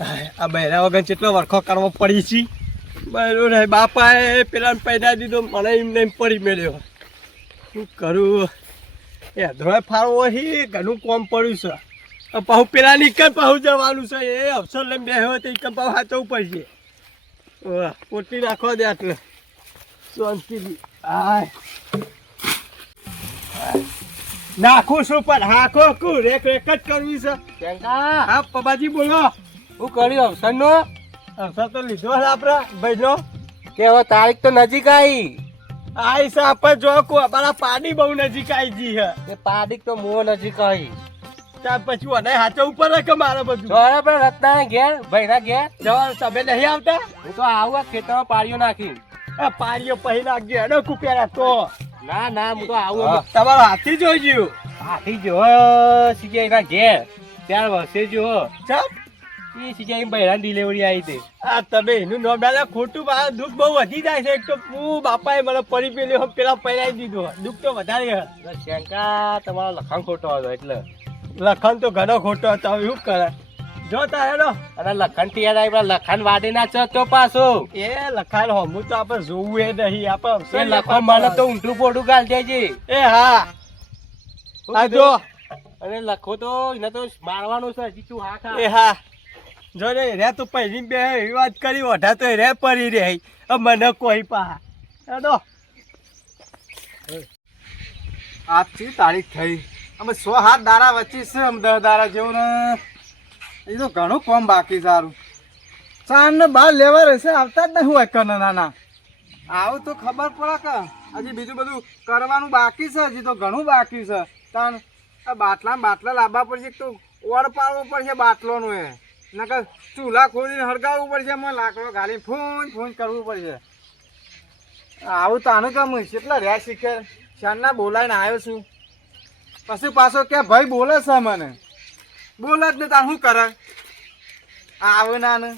આ બહેરા વગર કેટલો વરખો કરવો પડી છે. બહેરો ને બાપાએ પેલા પૈદા દીધો મને એમને એમ પડી મેળ્યો. શું કરું એ ધોળે ફાળવો છે ઘણું કોમ પડ્યું છે. પાછું પેલા નીકળ પાછું જવાનું છે એ અવસર લઈને બેહ્યો તો એકમ પાછું સાચવવું પડશે. પોટી નાખવા દે આટલે શાંતિથી. નાખું છું પણ હાખો કું રેક રેક જ કરવી છે. હા પબાજી બોલો. શું કર્યું અવસર નો? અવસર તો લીધો છે આપડા ભાઈ નો. કે હવે તારીખ તો નજીક આવી. આઈ છે આપણે જો કો અમારા પાડી બહુ નજીક આવી ગઈ છે. એ તારીખ તો મોં નજીક આવી. ત્યાર પછી મને હાચો ઉપર કે મારે બધું જોડે પણ રત્ના ઘેર ભાઈના ઘેર જવા તમે નહીં આવતા. હું તો આવું ખેતરમાં પાડીઓ નાખી. પાડીઓ પહેરી નાખજે એનો કુપેરા તો. ના ના હું તો આવું. તમારો હાથી જોઈ ગયું. હાથી જો સીજે ના ઘેર ત્યાર વર્ષે જો ચમ એ સીજે બહેરાની ડિલિવરી આવી હતી. આ તમે એનું નામ ડાલે ખોટું મારા દુઃખ બહુ વધી જાય છે. એક તો હું બાપાએ મને પડી પેલ્યો પેલા પહેરાવી દીધો દુઃખ તો વધારે. શંકા તમારો લખાણ ખોટો હતો એટલે. લખન તો ઘણો ખોટો હતો હવે શું કરે જો તારે. અને લખાણ થી યાદ આવી લખાણ વાડી ના ચો પાછો એ લખાણ હમું તો આપણે જોવું એ નહીં આપણે લખો મને તો ઊંધું પોડું ગાલ દેજે. એ હા આ જો અને લખો તો એને તો મારવાનું છે હજી તું હા ખા. એ હા જો ને રે તું પહેરી બે એવી વાત કરી વઢા તો રે પડી રે મને કોઈ પા દો. આજથી તારીખ થઈ અમે 6-7 દાડા વચ્ચે છે આમ 10 દાડા જેવું ને એ તો ઘણું કોમ બાકી સારું. ચાંદ ને બહાર લેવા રહેશે આવતા જ નહીં હોય કને નાના આવું તો ખબર પડે કે હજી બીજું બધું કરવાનું બાકી છે. હજી તો ઘણું બાકી છે. તાણ આ બાટલા લાવવા પડશે તો ઓર પાડવો પડશે બાટલોનું એ નકર ચૂલા ખોલીને હળગાવવું પડશે એમાં લાકડો ઘાલી ફૂંચ કરવું પડશે. આવું તાનું કામ કેટલા રહ્યા શીખે શાનના બોલાવીને આવ્યો છું પછી પાછો કે ભાઈ બોલે છે મને બોલે જ ને તાર શું કરે આવે ના ને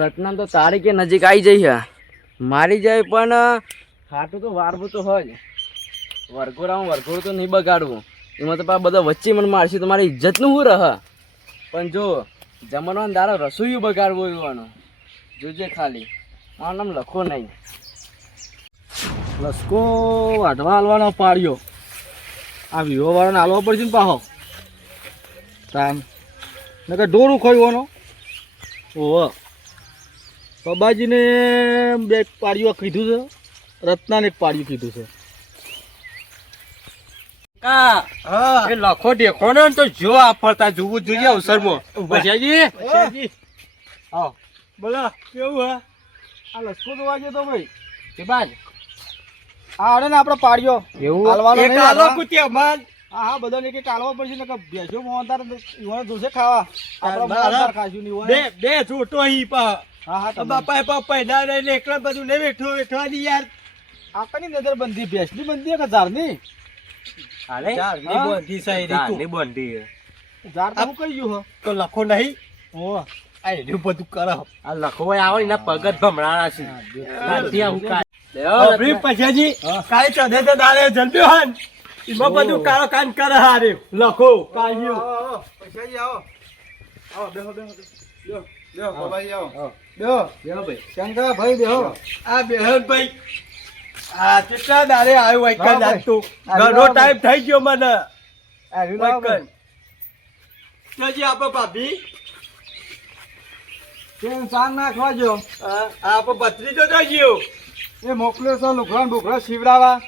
રત્ના તો તારીખે નજીક આવી જઈ છે મારી જાય પણ ખાટું તો વારવું તો હોય વરઘોડું તો નહીં બગાડવું એમાં તો બધા વચ્ચે મને મારશે તો મારી ઇજ્જતનું શું રહ. પણ જો જમવાનો દારો રસોઈ બગાડવો એવાનો જોજે ખાલી મારું નામ લખો નહીં. લસકો વાઢવા હાલવાનો પાડ્યો આ વિવો વાળાને હાલવો પડશે ને પાહો તાન નકર ઢોરું ખોઈવાનો. ઓહો બાબાજીને બે પાડ્યું કીધું છે રત્નાને એક પાડ્યું કીધું છે. એ લખો દેખો ને તો જો આ ફરતા જોવું જોઈએ અવસરમાં. ભજાજી આવો બોલો કેવું હે આ લસકો તો વાગ્યો તો ભાઈ કે બાદ આ અરે ને આપણે પાડ્યો એવું હાલવાનો એક નહીં આલો હાલવા. કુતિયા માન હા બધાને એક કાઢવા પડશે ને કે બેસો મોંધાર ઈવાને જોશે ખાવા આપણે બરાબર. મોંધાર ખાશું નહીં બે ઈવાને. બે છોટો હી પા હા હા તમે બાપાએ પા પહેલા રહીને એકલા બધું ને બેઠવા દી યાર. આપણી નજર બંધી ભેંસની બંધી કે ઝાડની ઝાડની બોંધી સાઈ રે તું. ઝાડ તો હું કઈ ગયું હો તો લખો નહીં ઓ આ એનું બધું કરો. આ લખો આવે એના પગત ભમરાણા છે. અભી પછાજી કાઈ ચડે તો દાડે જલ્દી હન એમાં બધું કાળો કાન કરે હારે લખો કાઢ્યું. આવો પૈસાજી આવો આવો બેહો બાબાજી આવો બેહો શંકર ભાઈ બેહો આ બેહન ભાઈ આ કેટલા દાડે આવ્યો હોય હા, કઈ ભાઈ. તું આ ઘણો લાવો ટાઈમ થઈ ગયો મને આ રીલ આવો વૈકન. જોજી આપણે ભાભી કેમ ચાંદ નાખવા જો આપણે ભત્રીજો થઈ ગયો. એ મોકલ્યો છે લુગડા બુગડા શીવડાવા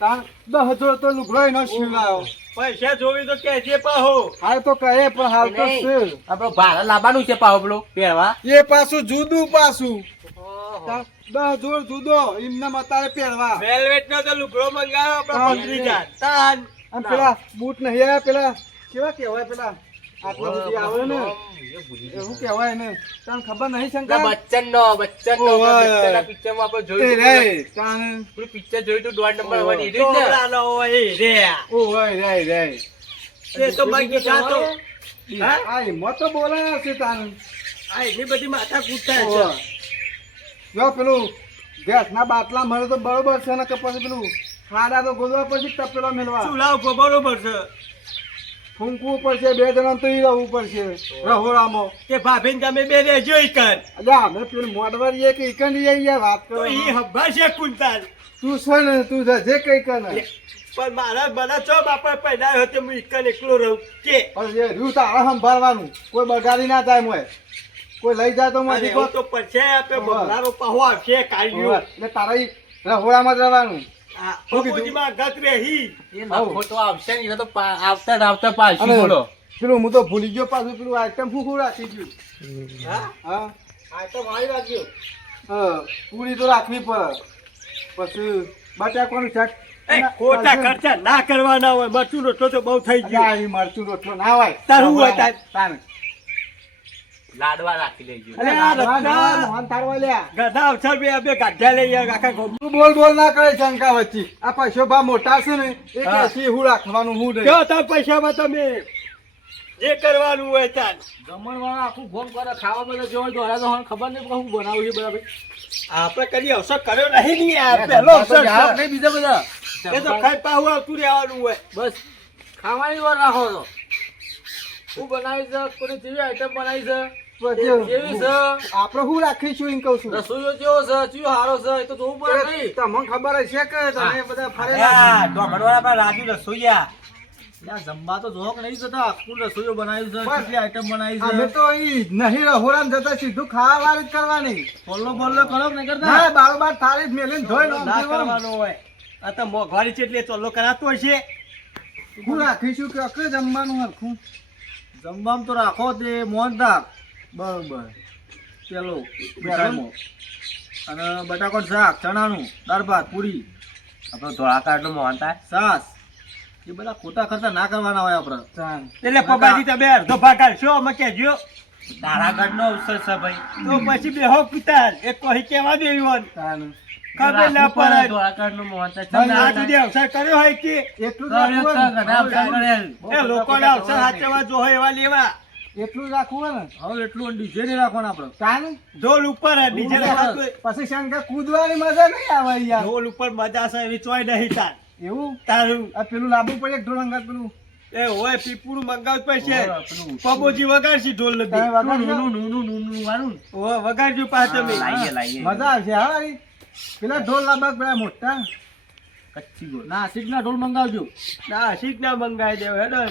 તાણ 10 જોડ તો લુગડો એનો શીવડાયો પૈસા જોવી તો કહેજે પાહો. હાલ તો કહે પણ હાલ તો છે આપડે ભાડા લાવવાનું છે પાવ પેલો પહેરવા. એ પાછું જુદું પાછું 10 જોડ જુદો એમને મતારે પહેરવા વેલ્વેટ નો તો લુગડો મંગાવ્યો આપણે હા, ભત્રીજા તાન. અને પેલા બૂટ નહીં આવ્યા પેલા કેવા કહેવાય પેલા આટલા બધી આવે ને એવું કહેવાય ને તને ખબર નહીં શંકર બચ્ચન ઓય. પિક્ચર માં આપણે એ જોયું રે તાણ પિક્ચર જોયું તું 1 નંબર ઓય. વન છોકરાનો હોય એ રે. ઓ હોય રે એ તો બાકી જાતો. હા? આ હિંમત તો બોલાયા છે તાણ આ એટલી બધી માથા કૂટતા છે. ઓય. જો પેલું ગેસ ના બાટલા મળે તો બરોબર છે ને કે પછી પેલું ખાડા તો ગોદવા પછી તપેલો મેળવા ચૂલા ઉપર બરોબર છે. ફૂંકવું પડશે 2 જણા તો ઈ રહેવું પડશે રહોડામાં. કે ભાભીને તમે બે રહેજો ઈ કર અલ્યા અમે પેલું મોડવારીએ કે ઈકન યાર વાત તો કરો. ઈ હબ્બા છે કુંતાલ તું છે ને તું જે કઈ કર પણ મારા મને ચો બાપા પહેલા હતો હું ઈકન એકલો રહું કે પણ એ રહ્યું તારે સંભાળવાનું કોઈ બગાડી ના જાય મોય કોઈ લઈ જાય તો અરે માંથી એવું તો પડશે આપણે બગલાનો પાહો આવશે કાઢ્યો એટલે તારે ઈ રહોડામાં જ રહેવાનું. આ બાપુજીમાં ગત રહી એ નફો તો આવશે ને, એ તો આવતા ને આવતા પાછી અને બોલો. પેલું હું તો ભૂલી ગયો પાછું પેલું આઈટમ ફૂકું રાખી ગયું. હા હા આ તો મારી રાખ્યો પૂરી તો રાખવી પડે. પછી બટાકાનું શાક એ ખોટા ખર્ચા ના કરવાના હોય મરચું રોટલો તો બહુ થઈ ગયો અલ્યા, ઈ મરચું રોટલો ના હોય તારું હોય તાર. તારે. લાડવા રાખી લેજો. અરે આ લાડવા, રત્ના. મોહન થાળવા લ્યા. ગધા અવસર બે બે ગાંઠિયા લઈ આવ્યા આખા ગામ. તું બોલ ના કરે શંકા વચ્ચે. આ પૈસો ભા મોટા છે ને એ હા. કહેશે હું રાખવાનું હું નહીં. કયો તાર પૈસામાં તમે જે કરવાનું હોય તાર જમણવાળા આખું ગોમ કરે, ખાવા બધા જોવા દોડ્યા તો હવે ખબર નહીં હું બનાવું છે બરાબર. આપણે કદી અવસર કર્યો નહીં ને આ પહેલો અવસર છે. નહીં બીજા બધા એ તો ખાઈ પાહુ આવતું રહેવાનું હોય. બસ ખાવાની વાર રાખો તો હું બનાવી છે, કોઈ જેવી આઈટમ બનાવી છે, કેવી છે, આપણે હું રાખીશું એમ કહું છું. રસોઈયો કેવો છે, ચિયો હારો છે, એ તો જોવું પડે નહીં. તમને ખબર હશે કે તમે બધા હા, ફરેલા ડોમરવાળા પર રાજુ રસોઈયા. જમવા તો જોક નહીં જતા, આખું રસોઈયો બનાવ્યું છે, કેટલી આઈટમ બનાવી અમે છે. તો ઈ નહીં રહોરામ જતા સીધું ખાવા વાળી જ કરવાની. બોલ્લો બોલ્લો કરો કે નહીં કરતા? ના બારોબાર થાળી જ મેલીને ધોઈ લો ના કરવાનો હોય. આ તો મોંઘવારી છે એટલે ચોલ્લો કરાતો હશે. હું રાખીશું કે અકરે જમવાનું હરખું. જમવામાં તો રાખો તે મોહનથાળ બરોબર, પેલો મીઠાઈમાં. અને બટાકાનું શાક, ચણાનું, દાળ ભાત, પૂરી, આપણો ધોળાકારનું મોહનથાળ, છાશ. એ બધા ખોટા ખર્ચા ના કરવાના હોય આપણે. ચાલ. એટલે પપ્પાજી તમે અડધો ભાગ આલશો અમે કહેજો. તારાગઢનો અવસર છે ભાઈ. તો પછી બેહો પિતાલ એક કોઈ કહેવા દેવું ચાલ. ખબર ના પડે. ધોળાકારનું મોહનથાળ. તમને આ સુધી અવસર કર્યો હોય કે એટલું જ રાખવું હોય ને. એ લોકોને અવસર સાચવવા જો હોય એવા લેવા. એટલું જ રાખવું હોય ને. હવે એટલું ડીજે નહીં રાખવાનું આપણે. ચાલ. ઢોલ ઉપર હે, ડીજે લગાવતું હોય. પછી શંકા કૂદવાની મજા નહીં આવે યાર. ઢોલ ઉપર મજા છે એવી ચોય નહીં તાર એવું તારું આ પેલું લાવવું પડે એક ઢોલ અંગાત પેલું. એ હોય પીપુડું મંગાવવું પડશે. પેલું પબોજી વગાડશી ઢોલ તમે નથી. વગાડજો. ઓ વગાડજો પાછ તમે. મજા આવશે હા વારી. પેલા ઢોલ લાવવા પેલા મોટા. નાસિકના ઢોલ મંગાવજો. ના શીખ ના મંગાઈ દેવ હેડો.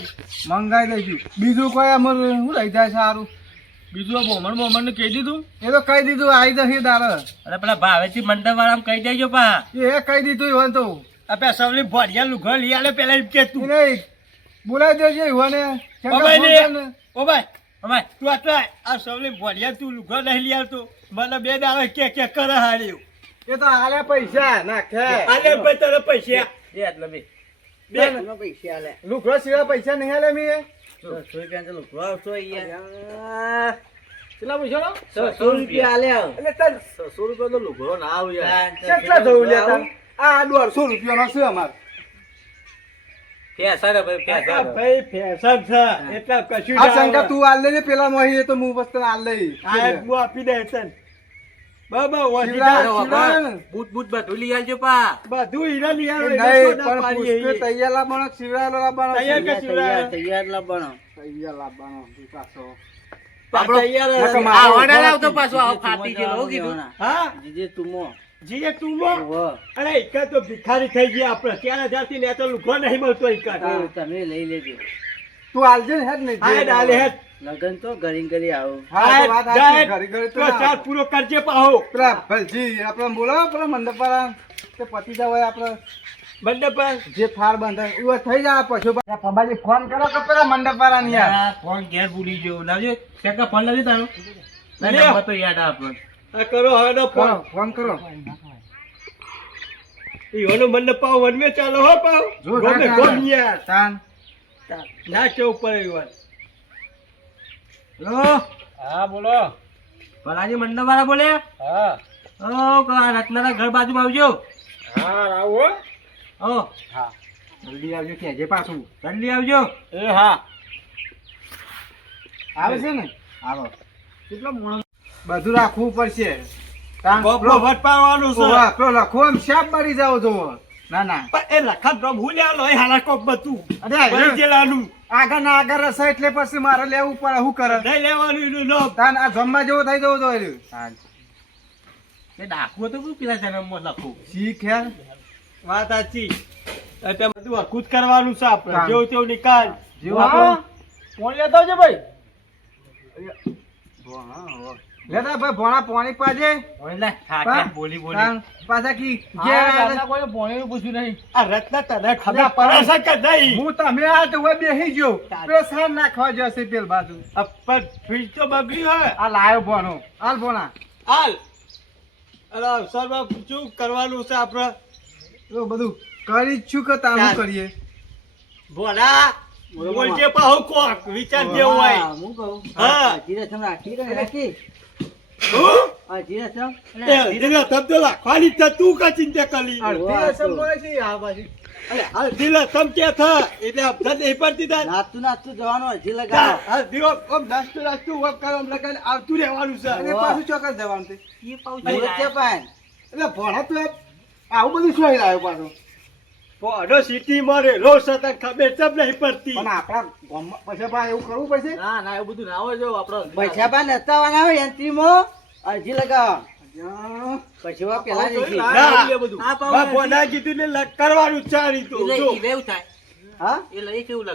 મંગાઈ દઈશું. બીજું કોઈ અમારે શું લઈ જાય સારું. બીજું આ બોમણ ને કહી દીધું. એ તો કહી દીધું આવી જશે દાર. અરે પેલા ભાવેથી મંડપ વાળા કહી દેજો પા. એ કહી દીધું ઈવન તો. આપણે સવલી ભોડિયા લુઘો લઈ આલે પેલા એમ કે તું. એ નહીં બોલાવી દેજો ઈવને. ઓ ભાઈ તું આટલા આ સવલી ભોડિયા તું લુઘો નહીં લઈ આવતો મને 2 દાડા કે કરે હાર્યું. એ તો આલ્યા પૈસા નાખે. આલે ભાઈ તારે પૈસા એ એટલે બે બે પૈસા આલે. લુકડો સિવાય પૈસા નહીં આલે મી. 100 રૂપિયા તો લુકડો યાર. કેટલા પૈસા? 100 રૂપિયા આલે. એટલે તને 100 રૂપિયા તો લુકડો ના આવે યાર. કેટલા જવું લે તને? આ 150 રૂપિયાનો છે અમારે. પૈસા રે ભાઈ, આ પૈસા રે. ભાઈ ફેશન છે એટલા કશું આ ના શંકા આવે. તું આલ લેજે પેલા મોહી તો હું વસ્તુ આલ લઈ. આ એક હું આપી દે તને. બાબા શિવરાજ, ઓછીદાર શિવરાજ. બૂટ બૂટ બધું લઈ આવજો પા. બધું હીરા લઈ એ આવે નહીં, એટલે સોના પણ પાડીએ પુષ્પે છીએ. તૈયાર લાવવાનો કે શિવરાજ લાવવાનો? તૈયાર કે શિવરાજ? તૈયાર લાવવાનો. તૈયાર લાવવાનો. તું પાછો. આપણો તૈયાર નકર જ. મારો આ ઓર્ડર ઘર આવતો પાછો આવો કીધું. ફાટી ગયેલો કીધું. હા જીજે તુમો. જીએ તું મો. અરે એકા તો ભિખારી થઈ ગયા આપણે 4000 ને તો લુઘો નહીં મળતો એકા. તમે લઈ લેજો. તું આલજે ને હેડ નહીં. હા ડાલે હેડ. લગન તો ઘરી કરી આવો. હા, તો વાત જા સાચી. હેડ. ઘરે ઘરે તો તો ના ચાલ આવે. પૂરો કરજે પાહો. પેલા ભલજી આપણે બોલાવો પેલા મંડપવાળા તે પતિ જવાય આપણે બંને પર જે ફાર બંધાય એવું થઈ જાય પશુ પબાજી ફોન કરો કે પેલા મંડપવાળા ને યાર. ફોન ઘેર ભૂલી ગયો. લાવજો. ચેકા ફોન લાવજો તારો. લે. નંબર તો યાદ આપણને. આ કરો હવે ફોન. ફોન કરો. ઈવાનો બંને પાવ વનમે ચાલો હો પાવ. જો ગમે ના ગોમ યાર. તાન ના કેવું પડે ઈવાન. હેલો. હા બોલો. ભલાજી મંડપ વાળા બોલે. હા રત્નાના ઘર બાજુમાં આવજો. હા આવો. હા જલ્દી આવજો કેજે પાછું. જલ્દી આવજો. એ હા આવે છે ને. આવો. કેટલો મોણો. બધું રાખવું પડશે. તાન ગોપનો વટ પાડવાનું છે. ઓવા, પેલો લખો એમ શાપ મારી જાવ જો. ના ના પણ એ લખા ડ્રોપ હું લે લો એ હાલા કોક બધું. અરે ભરી જેલાનું. આગળ ના આગળ રસે એટલે પછી મારે લેવું પડે શું કરે નહીં લેવાનું એનું લો તાન આ જમવા જેવો થઈ જવો જોઈએ એ ડાકુ તો શું પેલા જન્મમાં લખું શીખ યાર વાત સાચી એટલે બધું હરખું જ કરવાનું છે આપણે હા. જેવું તેવું નિકાલ જેવું આપણું- ફોન લેતા આવજો ભાઈ લેતા ભાઈ ભોણા પાણી પાજે બોલી બોલી તાન પાછા કી કોઈ ફોન પૂછ્યું નહીં આ રત્ન તને ખબર પડે છે કે નહીં હું તમે આ તો હવે બેસી ગયો પેલો સાર નાખવા જશે પેલ બાજુ આ પણ ફ્રીજ તો બગડી હોય આ લાયો ભોણો હાલ ભોણા હાલ અરે સર શું કરવાનું છે આપણે તો બધું કરી જ છું કે તાનું ચાલ. કરીએ ભોળા બોલજે પાહો કોક વિચાર જેવું હોય હું કહું હા. જીરાસમ રાખી તો રાખી હું? જીરાસમ એ દિલા તબદો રાખવાની જ છે, તું કા ચિંતા કરી અડધી રસમ મળે છે આ બાજુ અરે હાલ દિલા તમ કે થા એટલે અફસર નહીં પડતી તાર નાચતું જવાનું હજી જા, હાલ દીવો આમ નાસ્તું વખ કરો આમ લગાઈને આવતું રહેવાનું છે અને પાછું ચોક્કસ જવાનું છે લગાડવાનું એટલે ભોણા તો આવું બધું શું લાવ્યો પાછો પોડો સિટીમાં રેલો છે તને ખબર ચમ નહીં પડતી પણ આપણા ગામમાં પછી ભાઈ એવું કરવું પડશે ના એવું બધું ના હોય જો આપણો પૈસા બા નતાવાના હોય એન્ટ્રીમાં અરજી લગાવો જ્યાં પછી વા પેલા દેખી ના, એ બધું. બા ભોના કીધું ને કરવાનું ચારી તો જો હા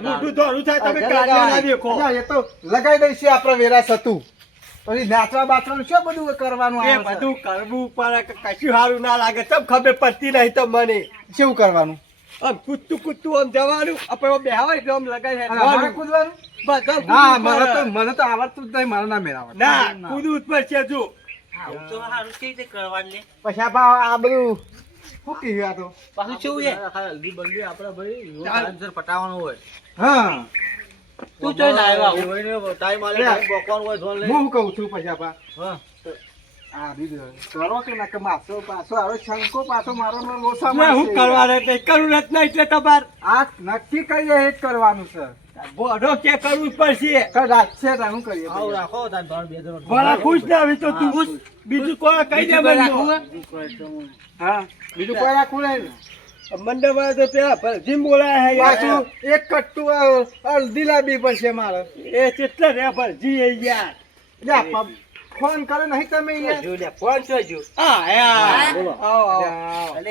મોટું દોડું થાય તમે અરે કાઢ્યા ના દેખો એ તો લગાઈ દઈશું આપણે વેરાસ હતું પછી નાચવા બાચવાનું શું બધું કરવાનું એ આવે છે? બધું કરવું પડે કે કશું સારું ના લાગે ચમ ખબર પડતી નહીં તો મને શું કરવાનું આમ કૂદતું આમ જવાનું આપણે બેહાવાય તો આમ લગાઈ અને અમારે હેડવાનું. કૂદવાનું બધા ના કૂદવું મને પડે. તો આવડતું જ નહીં મારે ના મેળાવડ ના કૂદવું જ પડશે જો પછી આ બધું શું કહ્યું આ તો પાછું શું છે હલ્દી બંદી આપણે ભાઈ ટાઈમસર પટાવવાનું હોય હા તું ચોઈ ના આવ્યા ટાઈમ આલે ટાઈમ બોકવાનું હોય જોન લઈ હું કહું છું પછી હા આ બીજું કરો કે ના કે માસો પાછો આવે શંકો પાછો મારો ને લોસા લે, હું કરવાનું એટલે કરું નથી નહીં એટલે તમાર આ નક્કી કરીએ એ જ કરવાનું છે બોડો કે કરવું જ પડશે કદાચ છે તો શું કરીએ આવ રાખો તાન ત્રણ બે જણ ભલા ખુશ ના આવી તો તું બીજું કોઈ કહી દે મને હા બીજું કોઈ રાખવું નહીં મંડપમાં તો પેલા જીમ બોલાયા હે પાછું યાર. એક કટ્ટુ હલ્દી લાવવી પડશે મારે એ કેટલા રે પર જી યાર જા, ફોન કરે નહીં તમે યાર. હા યાર બોલો. આવો આવો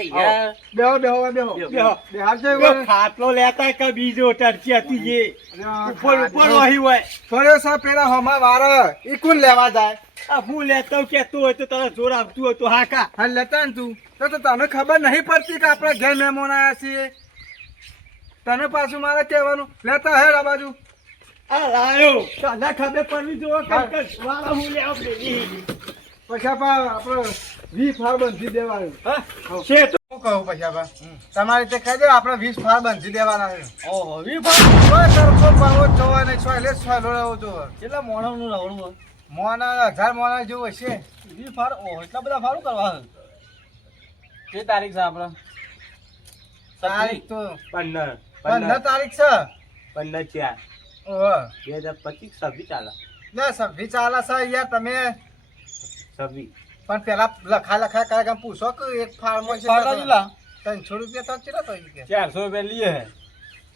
બેહો બેહો બેહો બેહો. બેહાડજો જો એકવાર. ખાટલો લેતા કે બીજો ટરકી હતી જે ઉપર ઉપર વહી હોય ફર્યો છે પેલા હોમાં વારો ઈ કોણ લેવા જાય આ હું લેતો કેતો હોય તો તારા જોર આવતું હોય તો હા કા હા લેતા ને તું તો તને ખબર નહીં પડતી કે આપણે ઘેર મહેમાન આવ્યા છીએ તને પાછું મારે કહેવાનું લેતા હે આ બાજુ આ લાયો તને ખબર પડવી જો કંઈક વાળા હું લે આપણે પછી આપણે 20 ફાળ બંધી દેવાનું હા છે તો શું કહું પછી તમારે તે કહી દે આપણે 20 ફાળ બંધી દેવાના છે ઓહો વી કોઈ તરફો પાવો જોવા નહીં છો એટલે છો લોડાવો જો કેટલા મોણસનું રવડું મોના 1000 મોના જેવું હશે વી ફાર ઓહો એટલા બધા ફારું કરવા કે તારીખ છે આપણે તારીખ તો 15 15 તારીખ છે 15 4 ઓહો 2025 26 ચાલે લે સભી ચાલે છે યાર તમે 26 પણ પેલા લખા કાકા પૂછો કે એક ફાર્મમાં છે ફાળા કેટલા? 300 રૂપિયા તો કેટલા થઈ ગયા 400 રૂપિયા લીએ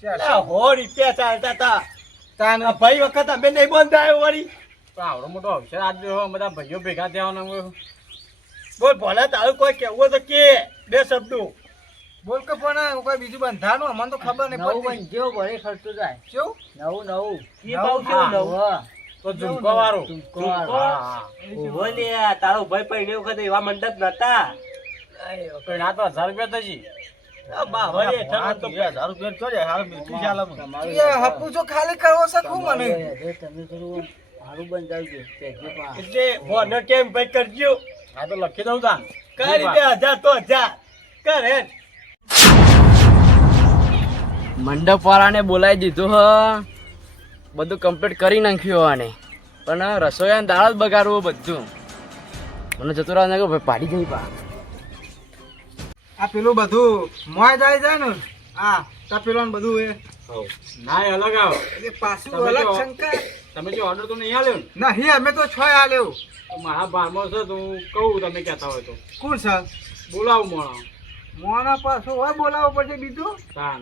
હે આ હો રૂપિયા ચાલતા તા તાન આ ભાઈ વખત અમે નહીં બંધાયો વળી તો આવડો મોટો અવસર આજ જો બધા ભાઈઓ ભેગા થવાના હોય બોલ ભલે તારું કોઈ કેવું તો કે બે શબ્દો બોલ કે પણ કોઈ બીજું બંધાનું અમને તો ખબર નહીં નવું પડતી બન જેવો ભરે ખર્ચો જાય કેવું નવું નવું એ ભાવ કેવું નવું? હોવે. તો ઝુમકો વાળો ઝુમકો વાળો. ઉભો લે તારો ભાઈ પહેલી વખત એવા મંડપ નતા તો ના તો 1000 રૂપિયા થશે આ બા વળી હેઠળ તો 1000 રૂપિયા ચોજે હાલ બિલકુલ ચાલે તમારું એ હપ્પુ જો ખાલી કરવો છે ખૂબ મને હવે તમે થોડું સારું બંધાવજો પેજે પા. એટલે ફોન કેમ ભાઈ કરજો હા તો લખી દઉં તાન કઈ રીતે 1000 તો 1000 કર હેડ મંડપ વાળાને બોલાવી દીધું હ બધું કમ્પ્લીટ કરી નાખ્યું આને પણ રસોઈયાને દાળ જ બગાડવું બધું મને જતો રહ્યા ને ભાઈ પાડી ગઈ પા આ પેલું બધું મોય જાય ને હા તા પેલો ને બધું એ ના અલગ આવો એ પાછું તમે અલગ જો- શંકા તમે જો ઓર્ડર તો નહીં આલ્યો ને નહીં અમે તો 6 આલ્યો તો મારા બારમાં છે તો હું કહું તમે કહેતા હોય તો કોણ છે બોલાવું મોણો મોના પાછો હોય બોલાવો પડશે બીજું તાન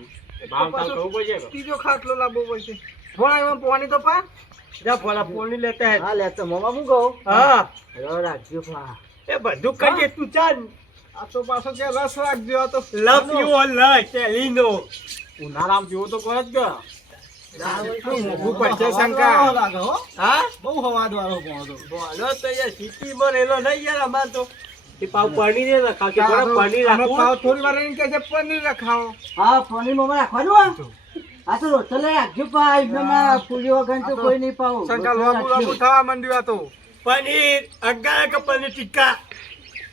ભાવ તાલ કહું પડશે કે? ત્રીજો ખાટલો લાવવો પડશે ભોળા એમાં પાણી તો પા જા ભલા પોણી લેતા હે. હા લે તો મામા હું કહું હા હેલો રાખજો પા એ બધું કરીએ તું ચાલ. આ તો પાછો કે રસ રાખજો આ તો લવ યુ ઓલ કેલીનો. ઉનાળામાં જેવો તો કરે જ કે મોંઘું પડશે હવા શંકા લાગે હો હા બહુ હવાદ વાળો પોણો બોલો તો યાર સિટીમાં રહેલો નહીં યાર અમાર તો. એ પાવ પનીર એ રખાવ કે આ તો પનીર અમે રાખવું. પાવ થોડી વાર રહીને કહે છે પનીર રખાવો હા પનીર મામા રાખવાનું આ તો રોટલો લઈ રાખજો પા એકદમ પૂરી વગર તો કોઈ નહીં પાવું શંકા લોબુ લોબુ થવા માંડ્યું આ તો પનીર અગર કે પનીર ટિક્કા.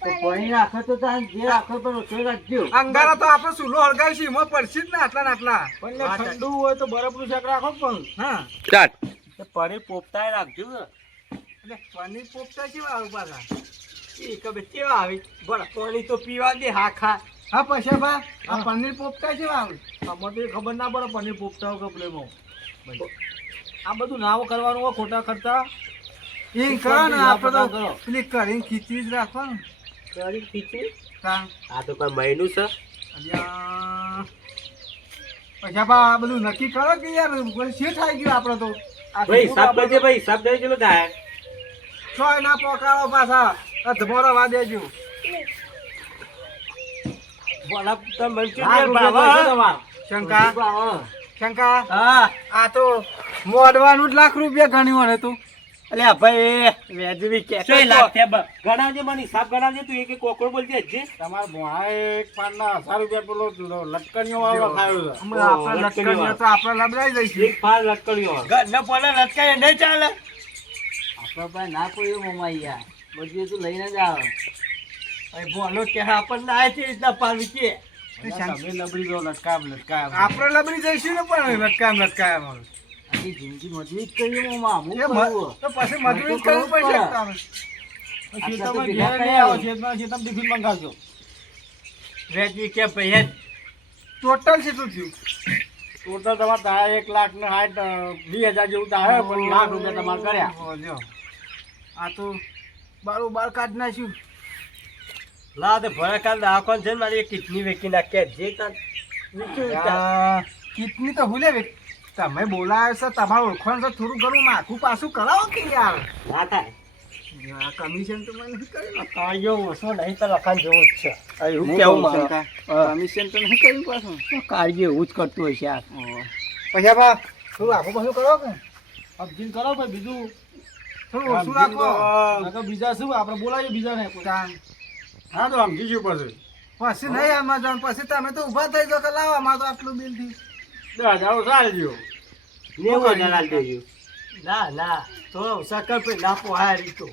તો પનીર રાખો તો તાર જે રાખો પણ રોટલો રાખજો અંગારા તો આપણે ચૂલો હળગાવીશું એમાં પડશે જ ને આટલા ને આટલા પણ ઠંડુ હોય તો બરફનું શાક રાખો પણ. હા સ્ટાર્ટ. પનીર પોપટાય રાખજો ને. એટલે પનીર પોપટા કેવા આવે પાછા એ કબે કેવા આવે બરા પાણી તો પીવા દે હા ખા. હા પછી બા આ પનીર પોપટા કેવા આવે અમારે ખબર ના પડે પનીર પોપટાઓ કે પ્લેમો આ બધું નાવો કરવાનું હોય ખોટા ખર્ચા એ કરો ને આપણે તો કરો. પેલી કરીને ખીચી જ રાખવાનું પનીર ખીચડી તાણ આ તો કોઈ મહિનું છે. અલ્યા પછી બા આ બધું નક્કી કરો કે યાર શી થઈ ગયું આપણે તો આ ભાઈ હિસાબ કરજે ભાઈ હિસાબ દઈ ચલો થાય. છોય ના પોકાળો પાછા અધમોરો વાદેજો બોલા તો મંચુરિયન લાખ રૂપિયા ભાવ તો તમારે. શંકા શંકા હા આ તો મોડવાનું જ લાખ રૂપિયા ગણ્યું હતું અલ્યા ભાઈ વેજવી કે ચોય લાખ ગણાજે મને હિસાબ ગણાજે તું એક કોકરો બોલજે હજી. તમારા ભોણા એક પાનના 1000 રૂપિયા પેલો લટકણીઓ વાળો ખાયો છે ઓહો, આપણે લટકણીઓ. લટકણીઓ તો આપણે લબડાઈ દઈશું એક ફાર લટકડ્યો ઘરના પોલા લટકાય નહીં ચાલે. આપણે પાસે ના કોઈ મામા યાર બધું તું લઈને જ આવે ભાઈ બોલો કે આપણને આ છે રીતના પાવી કે તમે લબડી દો લટકામ લટકામ આપણે લબડી જઈશું ને પણ લટકામ આખી જિંદગી મજબૂત કરી મામા હું એ કરું તો પછી મજૂરી જ કરવી પડશે તારે. આટલા તો ભેગા નહીં આવો, વેજવી કે ભાઈ ટોટલ કેટલું થયું ટોટલ તમારે 1,60,20,000 જેવું તો આવે પણ લાખ રૂપિયા તમારે કર્યા ઓહો, લ્યો. આ તો બારોબાર કાઢ નાખ્યું લા તે ભરાકાલ દાખવાન છે ને મારી એક કિડની વેકી નાખે જે તાર કિડની તો ભૂલે ભાઈ તમે બોલાયો છે તમારું ઓળખાણ છે થોડું ઘણું માથું પાછું કરાવો કે યાર ના થાય. આ કમિશન તો મને નહીં કર્યું કાર્યો ઓછો નહીં તો લખાણ જેવું જ છે. એવું હું કેવું કહું મારે. છું કા, કમિશન તો નહીં કર્યું પાછું કાર્ય એવું જ કરતું હોય છે આ. પછી બા થોડું આગું પાછું કરો કે અબજીન કરો ભાઈ બીજું થોડું ઓછું રાખો નકર બીજા શું આપણે બોલાવીએ બીજા ને હા તો સમજી ગયું પછી નહીં આમાં જાણ પછી તમે તો ઊભા થઈ જાઓ કે લાવો આમાં તો આટલું બિલ થી 10,000 ચાલી ગયો 90,000 આલી દેજો. ના ના તો સકર પે ના પોહાય રીતો.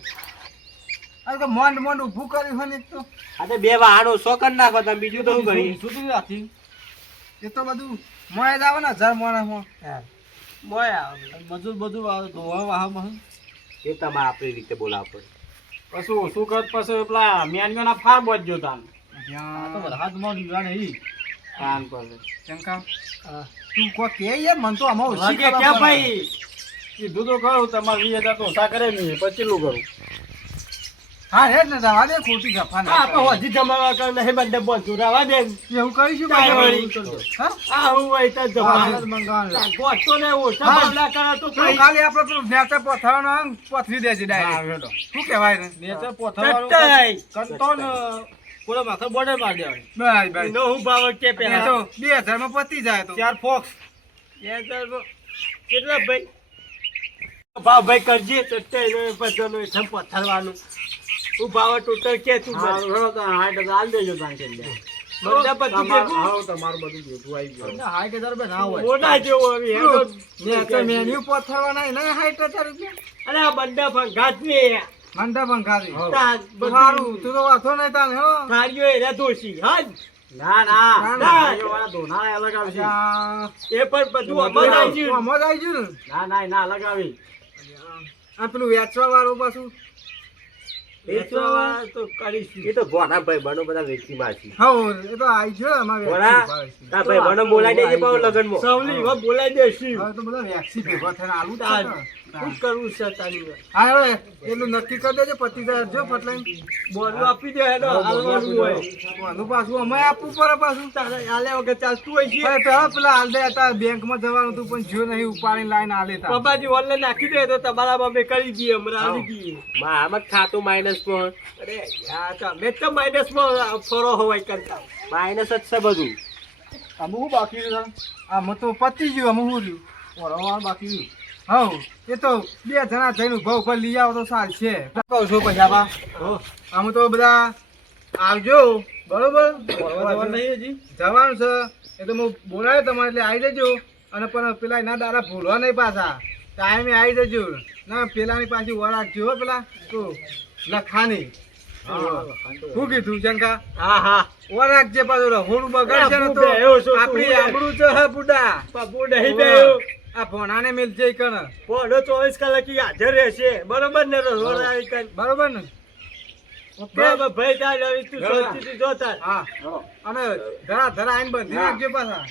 આ તો મોંડ ઊભું કર્યું હોય ને એક તો આ તો બે વાહનો સો કરી નાખો તમે બીજું તો શું કરી. શું રાખી એ તો બધું મોય જ આવે ને 1000 મોણામાં મોય આવે. મજૂર બધું ધોવા વાહમાં એ તમારે આપણી રીતે બોલાવો પડે. પછી ઓછું કર પછી પેલા મેનમેના ફાર બોજજો તાન ત્યાં હાથમાં દીવા નહીં તાન પર શંકા તું કો કે યાર મન તો આમાં ઓછી વાગે ક્યાં ભાઈ કીધું તો ખરું તમારે 20,000 તો ઓછા કરે નહીં પછી લું કરું હા હેડ ને જવા દે ખોટી ગફા ના આપણે હજી જમાવા કર નહીં બંને બોલતું રહેવા દે. એવું કરીશું કાંઈ પાછું. વળી. હા આ હું હોય તો જમાવા. મંગાવાનું ગોઠતો ને ઓછા હા. ભાવના કરો તો તો કઈ. ખાલી આપણે પેલું નેચે પોથાવાનો આમ પોથરી દેજે ડાયરેક્ટ શું કહેવાય ને નેચર ચટ્ટાઈ. કંટો ને પૂરા માથે બોર્ડર માર દેવાની ભાઈ ભાઈ એનો હું ભાવ કે એ પેલા તો 2000 માં પતી જાય તો 4 ફોક્સ કેટલા ભાઈ ભાવ ભાઈ કરજે ચટ્ટાઈ બધાનો એઠમ પથરવાનું હું ભાવ ટોટલ કે તું હા બસ. બરો તો 60,000 આલ દેજો તાન કે બધા બધું ભેગું. હા તમારું બધું ભેગું આવી ગયું 60,000 રૂપિયા ના હોય ઓના જેવો હવે હેડો. નેચે મેન્યુ પોથરવાના એને 60,000 રૂપિયા અરે આ બંડા ભંગાત ને મંડા બંગાળી તાર સારું બધું તું તો વાંધો નહીં તાને હો કાર્યો એરા દોષી હા ના ના ના, ના. એ વાળા ધોના અલગ આવશે અચ્છા એ પણ બધું અમારે આવી ગયું. આમાં જ આવી ગયું ને ના ના ના અલગ આવી આ પેલું વેચવા વાળું પાછું વેચવા તો કરીશું. એ તો ગોના ભાઈ બનો બધા વેચી માછી હા એ તો આવી છે અમારે ગોના તા ભાઈ બનો બોલાઈ દેજે પાવ લગનમાં સવલી હવે બોલાઈ દેશી. હવે તો બધા વેક્સી ભેગો થઈને આલુ જ તાર છે શું કરવું છે તારી? હા હવે એટલું નક્કી કરી દેજો 25000 જો પટલાઈ બોલું આપી દે હેડો હાલવાનું હોય. આનું પાછું અમે આપવું પડે પાછું તારે આલ્યા વગર ચાલતું હોય છે. અરે તો હા, પેલા હાલ દે તાર બેંકમાં જવાનું હતું પણ જો નહીં ઉપાડીને લાઈન આલે તા પપ્પાજી ઓનલાઈન નાખી દે તો તમારા અમે કરી દઈએ હમણાં આવી દઈએ. આમ જ ખાતું માઇનસ માં અરે યાર તમે તો માઇનસમાં ફરો હોય કરતા. માઇનસ જ છે બધું આમ હું બાકી રહ્યું આમ તો પતી ગયું આમ હું રહ્યું ઓરવાનું બાકી રહ્યું હવ એ તો 2 જણા થઈને ઉભા ઉભા લઈ આવો તો ચાલશે કહું છું પછી આમાં આમ તો બધા આવજો બરોબર જવાનું નહીં હજી? જવાનું છે એ તો હું બોલાયો તમારે એટલે આવી જજો અને પણ પેલા એના દાડા ભૂલવા નહીં પાછા ટાઈમે આવી જજો ના પેલાની પાછી વાર રાખજો હો પેલા તો લખાની શું કીધું શંકા હા હા વાર રાખજે પાછું રહોડું બગાડશે ને તો આપણી આબરૂ છે હે બુડા બાપુ નહીં ગયો. આ ભોણાને મિલજે કણ પોણો 24 કલાક હાજર રહેશે બરોબર ને? રોડ આવી કઈ બરોબર ને બરાબર ભાઈ તાર હવે તું શાંતિથી જો તાર. હા અને ધરા ધરા આઈને બંધી રાખજો પાછા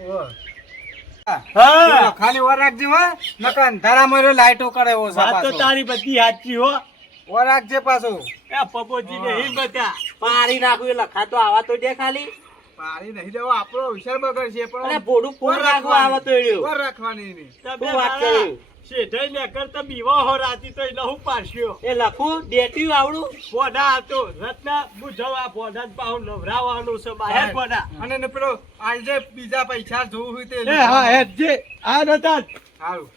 ઓહો. હા ખાલી વાર રાખજો હો નકર અંધારા માં લાઈટો કરે એવો છે વાત તો પાછો. તારી બધી સાચી હો. વાર રાખજે પાછો એ પપ્પોજી ને હિમ બતા પાડી નાખું એ લખા તો આવા તો દે ખાલી પાણી નહીં દેવો આપણો વિચાર બગડશે અરે પણ ભોડું ફૂલ રાખવા આવા તો એડ્યો વાર રાખવાની નહીં તમે શું વાત તારા કરી? શેઠાઈ ને કરતા બીવા હો રાતી તો એને હું પાડ્યો. એ લખું ડેટ્યું આવડું પોડા હતો રત્ના બુજવા પોડા પાહુ નવરાવાનું છે બાહેર પોડા. અને ને પેલો આજે બીજા પૈસા જોવું હોય તે એ હા હેડ જે આ નતા સારું